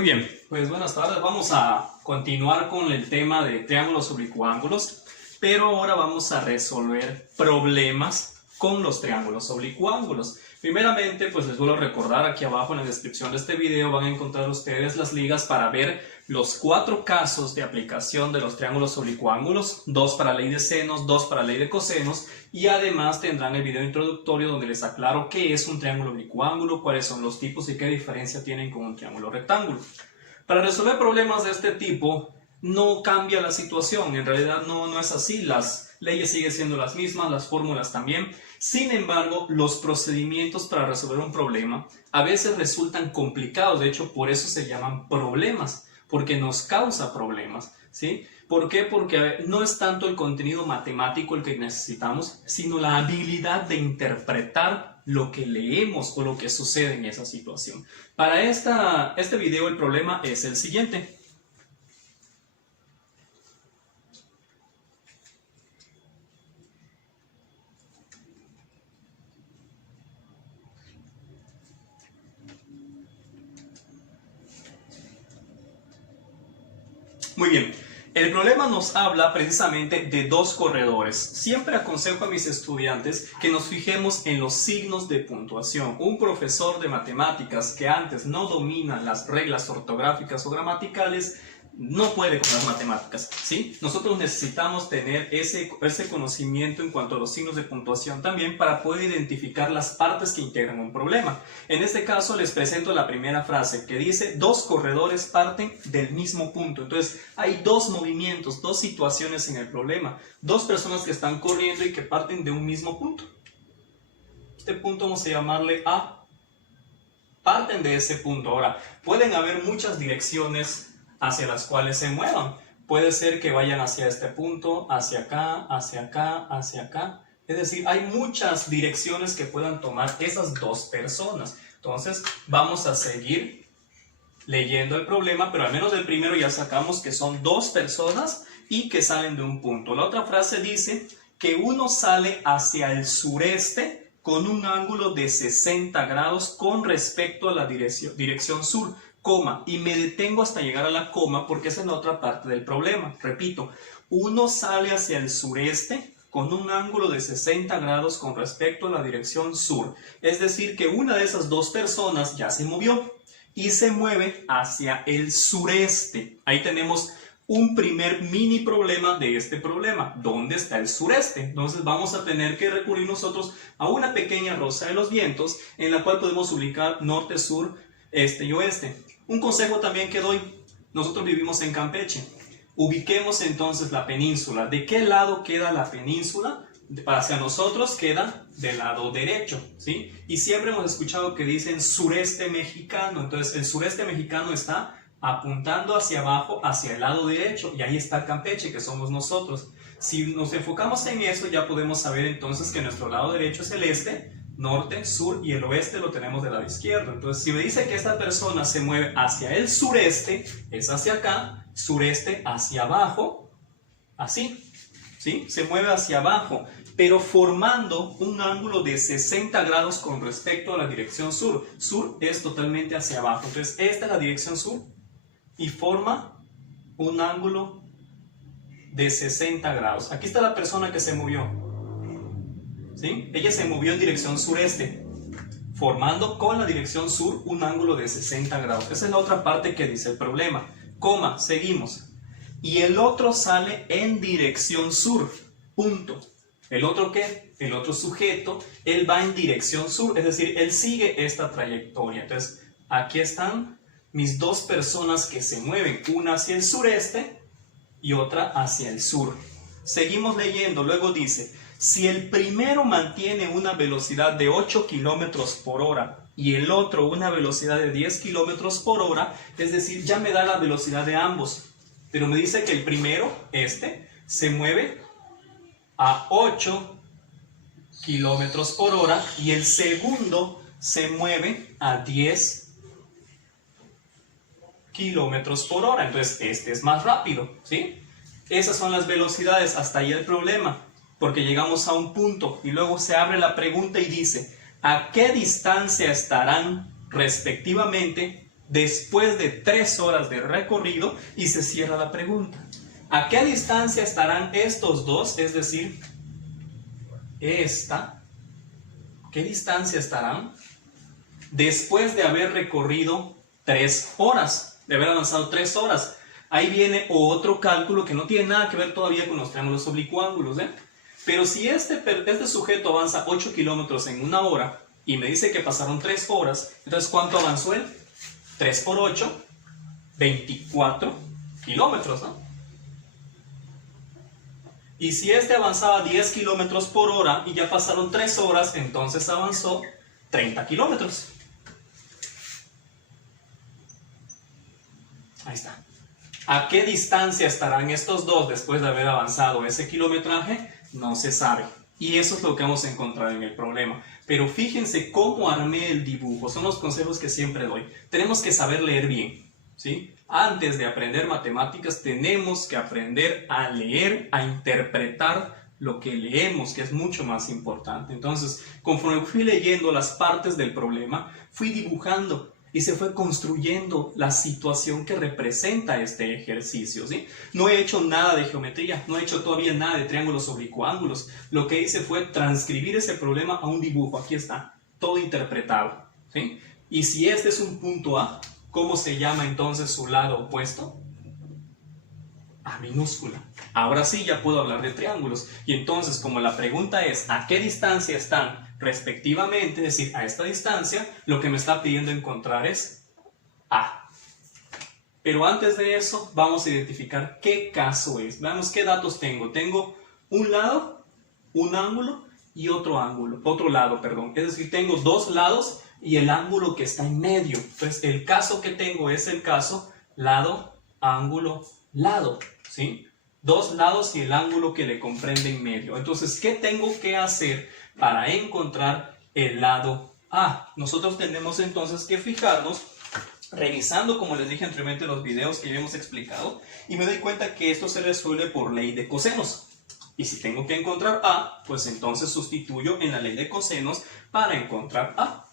Muy bien, pues buenas tardes. Vamos a continuar con el tema de triángulos oblicuángulos, pero ahora vamos a resolver problemas con los triángulos oblicuángulos. Primeramente, pues les vuelvo a recordar, aquí abajo en la descripción de este video van a encontrar ustedes las ligas para ver los 4 casos de aplicación de los triángulos oblicuángulos, 2 para ley de senos, 2 para ley de cosenos, y además tendrán el video introductorio donde les aclaro qué es un triángulo oblicuángulo, cuáles son los tipos y qué diferencia tienen con un triángulo rectángulo. Para resolver problemas de este tipo no cambia la situación, en realidad no es así, las leyes siguen siendo las mismas, las fórmulas también. Sin embargo, los procedimientos para resolver un problema a veces resultan complicados, de hecho por eso se llaman problemas, porque nos causa problemas, ¿sí? ¿Por qué? Porque no es tanto el contenido matemático el que necesitamos, sino la habilidad de interpretar lo que leemos o lo que sucede en esa situación. Para este video el problema es el siguiente. Muy bien, el problema nos habla precisamente de 2 corredores. Siempre aconsejo a mis estudiantes que nos fijemos en los signos de puntuación. Un profesor de matemáticas que antes no domina las reglas ortográficas o gramaticales no puede con las matemáticas, ¿sí? Nosotros necesitamos tener ese conocimiento en cuanto a los signos de puntuación también para poder identificar las partes que integran un problema. En este caso les presento la primera frase que dice 2 corredores parten del mismo punto. Entonces hay 2 movimientos, 2 situaciones en el problema, 2 personas que están corriendo y que parten de un mismo punto. Este punto vamos a llamarle A. Parten de ese punto. Ahora, pueden haber muchas direcciones hacia las cuales se muevan. Puede ser que vayan hacia este punto, hacia acá, hacia acá, hacia acá. Es decir, hay muchas direcciones que puedan tomar esas 2 personas. Entonces, vamos a seguir leyendo el problema, pero al menos del primero ya sacamos que son 2 personas y que salen de un punto. La otra frase dice que uno sale hacia el sureste con un ángulo de 60 grados con respecto a la dirección sur. Coma, y me detengo hasta llegar a la coma porque esa es la otra parte del problema. Repito, uno sale hacia el sureste con un ángulo de 60 grados con respecto a la dirección sur. Es decir, que una de esas 2 personas ya se movió y se mueve hacia el sureste. Ahí tenemos un primer mini problema de este problema. ¿Dónde está el sureste? Entonces vamos a tener que recurrir nosotros a una pequeña rosa de los vientos en la cual podemos ubicar norte, sur, este y oeste. Un consejo también que doy, nosotros vivimos en Campeche, ubiquemos entonces la península. ¿De qué lado queda la península? Hacia nosotros queda del lado derecho, ¿sí? Y siempre hemos escuchado que dicen sureste mexicano, entonces el sureste mexicano está apuntando hacia abajo, hacia el lado derecho, y ahí está Campeche, que somos nosotros. Si nos enfocamos en eso, ya podemos saber entonces que nuestro lado derecho es el este, norte, sur, y el oeste lo tenemos del lado izquierdo. Entonces, si me dice que esta persona se mueve hacia el sureste, es hacia acá, sureste hacia abajo, así, ¿sí? Se mueve hacia abajo, pero formando un ángulo de 60 grados con respecto a la dirección sur. Sur es totalmente hacia abajo. Entonces, esta es la dirección sur y forma un ángulo de 60 grados. Aquí está la persona que se movió. ¿Sí? Ella se movió en dirección sureste, formando con la dirección sur un ángulo de 60 grados. Esa es la otra parte que dice el problema. Coma, seguimos. Y el otro sale en dirección sur. Punto. ¿El otro qué? El otro sujeto, él va en dirección sur, es decir, él sigue esta trayectoria. Entonces, aquí están mis 2 personas que se mueven, una hacia el sureste y otra hacia el sur. Seguimos leyendo, luego dice: si el primero mantiene una velocidad de 8 kilómetros por hora y el otro una velocidad de 10 kilómetros por hora, es decir, ya me da la velocidad de ambos, pero me dice que el primero, se mueve a 8 kilómetros por hora y el segundo se mueve a 10 kilómetros por hora. Entonces, este es más rápido, ¿sí? Esas son las velocidades, hasta ahí el problema. Porque llegamos a un punto y luego se abre la pregunta y dice: ¿a qué distancia estarán respectivamente después de 3 horas de recorrido y se cierra la pregunta. ¿A qué distancia estarán estos dos? Es decir, esta. ¿Qué distancia estarán después de haber recorrido 3 horas? De haber avanzado 3 horas. Ahí viene otro cálculo que no tiene nada que ver todavía con los triángulos oblicuángulos, Pero si este sujeto avanza 8 kilómetros en 1 hora y me dice que pasaron 3 horas, entonces ¿cuánto avanzó él? 3 por 8, 24 kilómetros, ¿no? Y si este avanzaba 10 kilómetros por hora y ya pasaron 3 horas, entonces avanzó 30 kilómetros. Ahí está. ¿A qué distancia estarán estos dos después de haber avanzado ese kilometraje? No se sabe. Y eso es lo que vamos a encontrar en el problema. Pero fíjense cómo armé el dibujo. Son los consejos que siempre doy. Tenemos que saber leer bien, ¿sí? Antes de aprender matemáticas tenemos que aprender a leer, a interpretar lo que leemos, que es mucho más importante. Entonces, conforme fui leyendo las partes del problema, fui dibujando y se fue construyendo la situación que representa este ejercicio, ¿sí? No he hecho nada de geometría, no he hecho todavía nada de triángulos oblicuángulos. Lo que hice fue transcribir ese problema a un dibujo. Aquí está, todo interpretado, ¿sí? Y si este es un punto A, ¿cómo se llama entonces su lado opuesto? A minúscula. Ahora sí ya puedo hablar de triángulos. Y entonces, como la pregunta es ¿a qué distancia están respectivamente? Es decir, a esta distancia, lo que me está pidiendo encontrar es A. Pero antes de eso, vamos a identificar qué caso es. Veamos qué datos tengo. Tengo un lado, un ángulo y otro ángulo. Otro lado, perdón. Es decir, tengo dos lados y el ángulo que está en medio. Entonces, el caso que tengo es el caso lado, ángulo, lado, ¿sí? Dos lados y el ángulo que le comprende en medio. Entonces, ¿qué tengo que hacer para encontrar el lado A? Nosotros tenemos entonces que fijarnos, revisando, como les dije anteriormente, los videos que ya hemos explicado, y me doy cuenta que esto se resuelve por ley de cosenos. Y si tengo que encontrar A, pues entonces sustituyo en la ley de cosenos para encontrar A.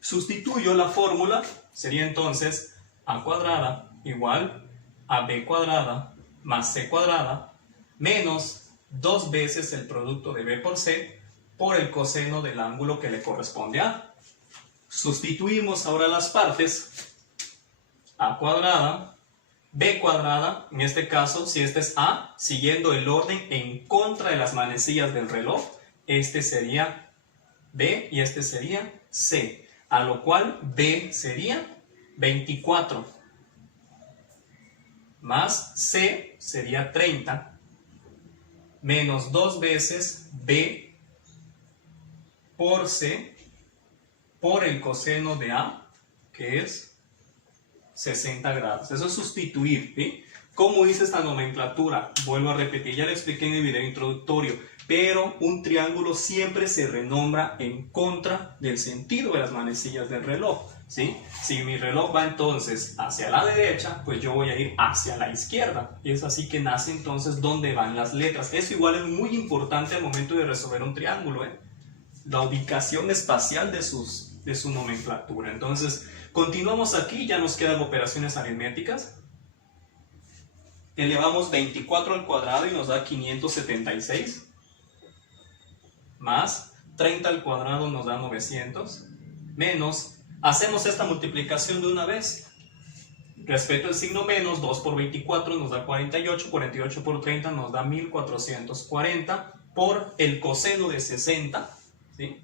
Sustituyo la fórmula, sería entonces A cuadrada igual a B cuadrada más C cuadrada menos 2 veces el producto de B por C por el coseno del ángulo que le corresponde a A. Sustituimos ahora las partes. A cuadrada, B cuadrada, en este caso, si este es A, siguiendo el orden en contra de las manecillas del reloj, este sería B y este sería C, a lo cual B sería 24, más C sería 30, menos 2 veces B por C, por el coseno de A, que es 60 grados. Eso es sustituir, ¿sí? ¿Cómo hice esta nomenclatura? Vuelvo a repetir, ya lo expliqué en el video introductorio, pero un triángulo siempre se renombra en contra del sentido de las manecillas del reloj, ¿sí? Si mi reloj va entonces hacia la derecha, pues yo voy a ir hacia la izquierda. Y es así que nace entonces dónde van las letras. Eso igual es muy importante al momento de resolver un triángulo, la ubicación espacial de su nomenclatura. Entonces, continuamos aquí, ya nos quedan operaciones aritméticas. Elevamos 24 al cuadrado y nos da 576. Más 30 al cuadrado nos da 900. Menos, hacemos esta multiplicación de una vez. Respecto al signo menos, 2 por 24 nos da 48. 48 por 30 nos da 1440 por el coseno de 60. ¿Sí?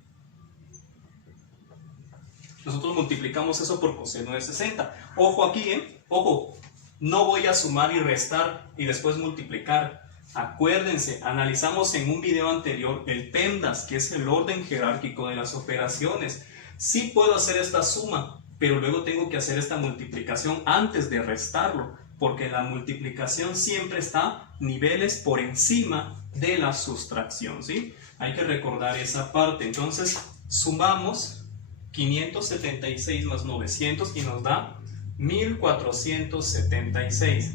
Nosotros multiplicamos eso por coseno de 60. Ojo aquí, ojo, no voy a sumar y restar y después multiplicar. Acuérdense, analizamos en un video anterior el PEMDAS, que es el orden jerárquico de las operaciones. Sí puedo hacer esta suma, pero luego tengo que hacer esta multiplicación antes de restarlo, porque la multiplicación siempre está niveles por encima de la sustracción, ¿sí? Hay que recordar esa parte. Entonces, sumamos 576 más 900 y nos da 1476.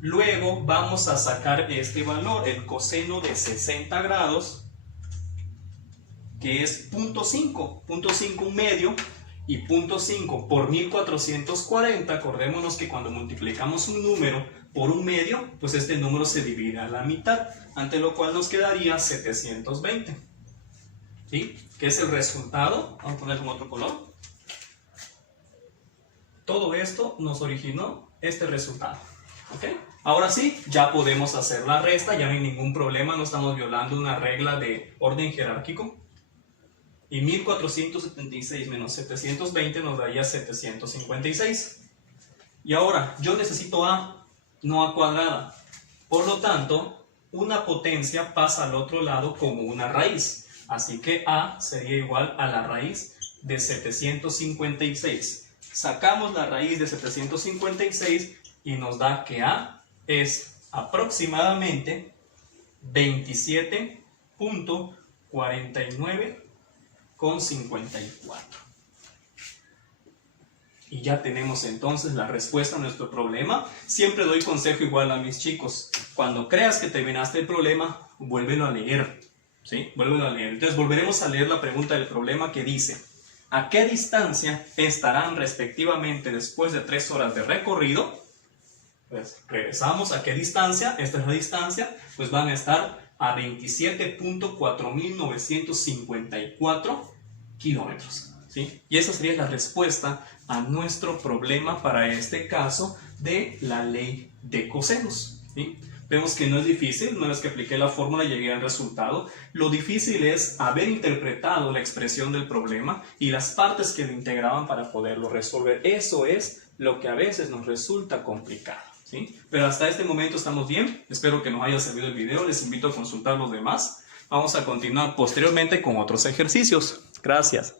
Luego vamos a sacar este valor, el coseno de 60 grados, que es 0.5, 0.5 un medio, y 0.5 por 1440, acordémonos que cuando multiplicamos un número por un medio, pues este número se divide a la mitad, ante lo cual nos quedaría 720. ¿Sí? ¿Qué es el resultado? Vamos a ponerlo en otro color. Todo esto nos originó este resultado. ¿Ok? Ahora sí, ya podemos hacer la resta, ya no hay ningún problema, no estamos violando una regla de orden jerárquico. Y 1476 menos 720 nos daría 756. Y ahora, yo necesito A, no A cuadrada. Por lo tanto, una potencia pasa al otro lado como una raíz. Así que A sería igual a la raíz de 756. Sacamos la raíz de 756 y nos da que A es aproximadamente 27.49,54. Y ya tenemos entonces la respuesta a nuestro problema. Siempre doy consejo igual a mis chicos. Cuando creas que terminaste el problema, vuélvelo a leer. ¿Sí? Vuélvelo a leer. Entonces volveremos a leer la pregunta del problema que dice: ¿a qué distancia estarán respectivamente después de 3 horas de recorrido? Pues regresamos a qué distancia. Esta es la distancia. Pues van a estar a 27.4954 kilómetros. ¿Sí? Y esa sería la respuesta a nuestro problema para este caso de la ley de cosenos. ¿Sí? Vemos que no es difícil, una vez que apliqué la fórmula llegué al resultado. Lo difícil es haber interpretado la expresión del problema y las partes que lo integraban para poderlo resolver. Eso es lo que a veces nos resulta complicado. ¿Sí? Pero hasta este momento estamos bien. Espero que nos haya servido el video. Les invito a consultar los demás. Vamos a continuar posteriormente con otros ejercicios. Gracias.